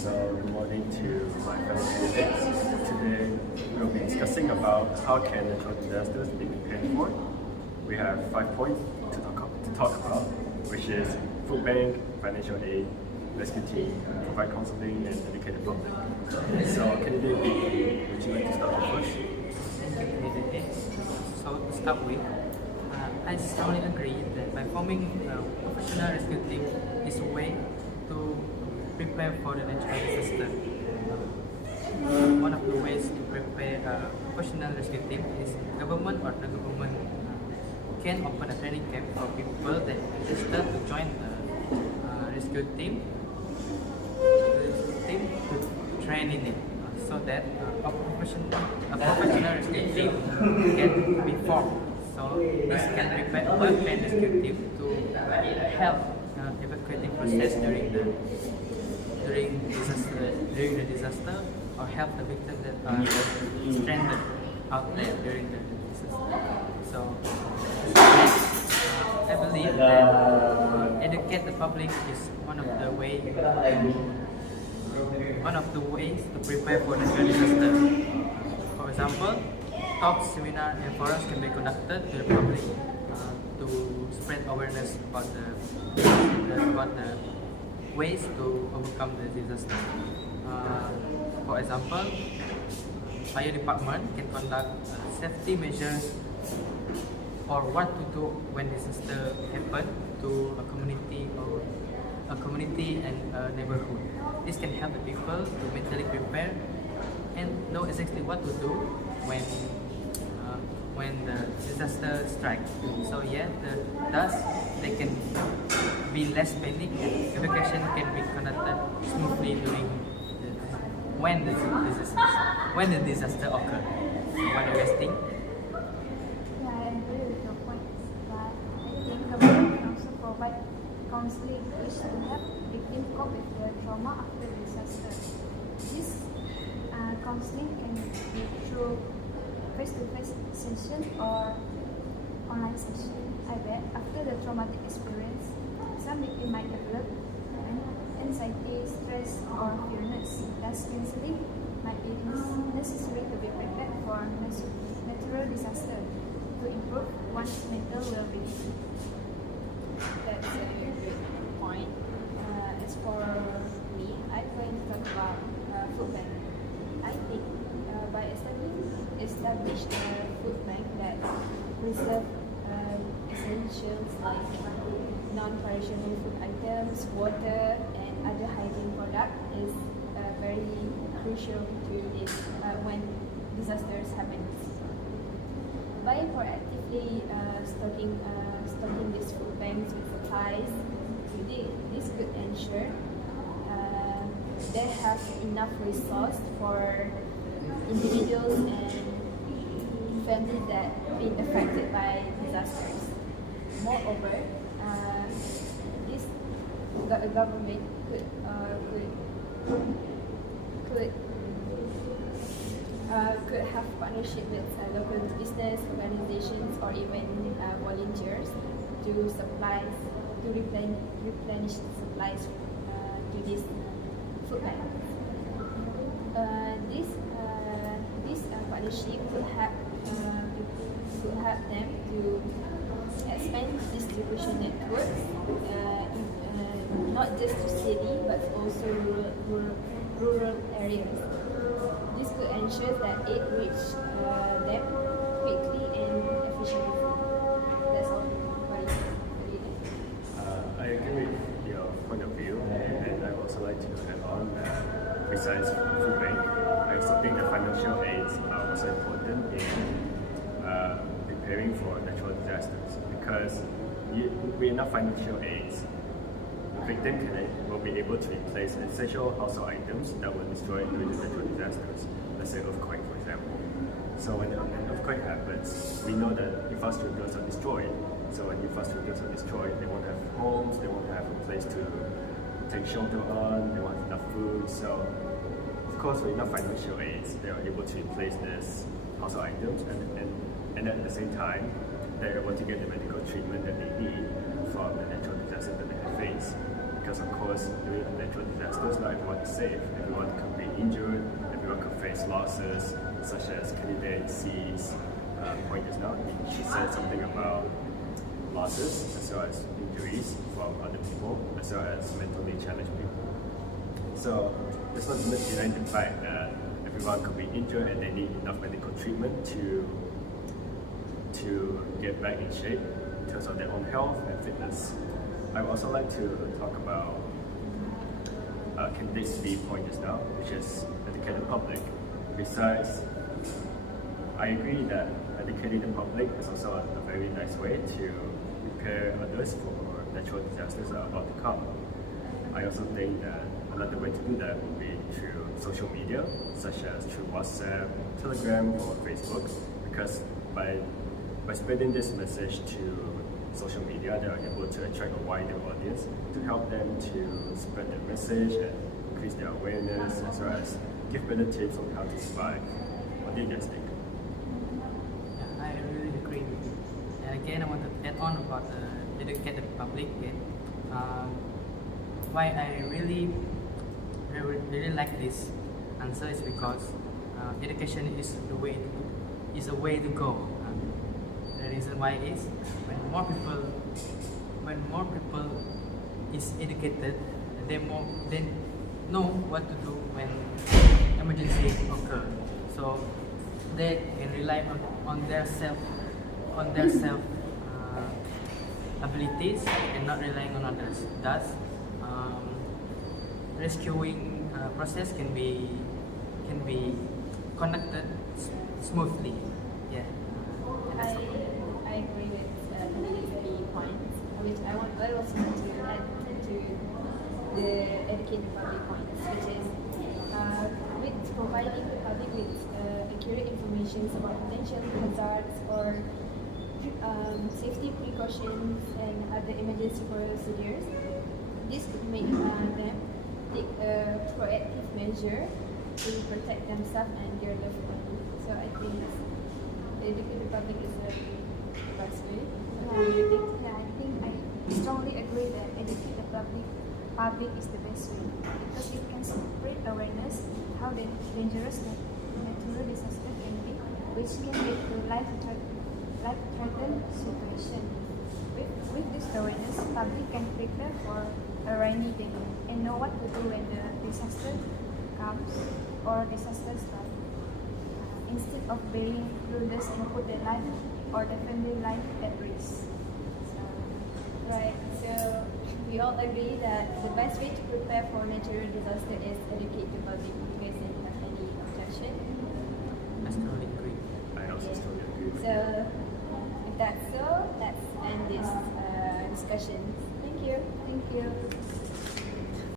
So good morning to my fellow candidates. Today we'll be discussing about how can natural disasters be prepared for. We have 5 points to talk about, which is food bank, financial aid, rescue team, provide counseling, and educate the public. So candidate B, would you like to start with first? So to start with, I strongly agree that by forming a professional rescue team is a way to prepare for the natural disaster. One of the ways to prepare a professional rescue team is government or the government can open a training camp for people that register to join the rescue team. To train in it so that a professional rescue team can be formed. So this can prepare a well-trained rescue team to help evacuating process during the disaster or help the victims that are stranded out there during the disaster. So I believe that educate the public is one of the ways to prepare for natural disaster. For example, talks, seminar, and forums can be conducted to the public to spread awareness about the ways to overcome the disaster. For example, fire department can conduct safety measures or what to do when disaster happen to a community and a neighborhood. This can help the people to mentally prepare and know exactly what to do when the disaster strikes. So thus they can be less panic and evacuation can be conducted smoothly when the disaster occurs. What do you guys think? Yeah, I agree with your points, but I think government can also provide counseling which will help victims cope with the trauma after disaster. This counseling can be through face-to-face session or online session. I bet after the traumatic experience, some victims might develop anxiety, stress, or fearness. Thus, counseling might be necessary to be prepared for natural disaster to improve one's mental well-being. That's a good point. As for me, I'm going to talk about food bank. I think by establish a food bank that preserve essentials like non-perishable food items, water, and other hygiene products is very crucial to this when disasters happen. By proactively stocking these food banks with supplies, this could ensure they have enough resource for individuals and families that been affected by disasters. Moreover, the government could have partnership with local business organizations or even volunteers to replenish supplies to this food bank. This partnership could help them to expand distribution networks, not just to city but also rural areas. This could ensure that it reaches them quickly and efficiently. That's all. I agree with your point of view, and I would also like to add on that besides food bank, I also think that financial aids are also important in preparing for natural disasters, because with enough financial aids, the victim will be able to replace essential household items that were destroyed during the natural disasters, let's say earthquake for example. So when an earthquake happens, we know that infrastructures are destroyed. So when infrastructures are destroyed, they won't have homes, they won't have a place to take shelter on, they won't have enough food. So of course with enough financial aids, they are able to replace these household items and at the same time, they're able to get the medical treatment that they need from the natural disaster that they have faced. because of course during natural disasters not everyone is safe. Everyone could be injured, everyone could face losses such as candidate C's point just now. She said something about losses as well as injuries from other people as well as mentally challenged people. So let's not deny the fact that everyone could be injured and they need enough medical treatment to get back in shape in terms of their own health and fitness. I would also like to talk about candidate's B point just now, which is educate the public. Besides, I agree that educating the public is also a very nice way to prepare others for natural disasters that are about to come. I also think that another way to do that would be through social media, such as through WhatsApp, Telegram, or Facebook, because by spreading this message to social media, they are able to attract a wider audience to help them to spread their message and increase their awareness, as well as give better tips on how to survive. What do you guys think? Yeah, I really agree with you. And again, I want to add on about educate the public. Why I really like this answer is because education is a way to go. The reason why is when more people is educated, they know what to do when emergency occur. So they can rely on their self abilities and not relying on others. Thus, rescuing process can be conducted smoothly. Yeah. And that's all. I agree with the points, which I also want to add to the educate the public points, which is with providing the public with accurate information about potential hazards or safety precautions and other emergency procedures. This could make them take a proactive measure to protect themselves and their loved ones. So I think educate the public is the best way. What do you think? Yeah, I think I strongly agree that educate the public is the best way because it can spread awareness how dangerous natural disaster can be, which can lead to life-threatening situation. With this awareness, public can prepare for a rainy day and know what to do when the disaster comes or disaster strikes, instead of being clueless and put their life or their family life at risk. Right, so we all agree that the best way to prepare for natural disaster is educate the public. You guys didn't have any objection? I strongly agree. I also strongly agree with So, you. if that's so, let's end this discussion. Thank you. Thank you.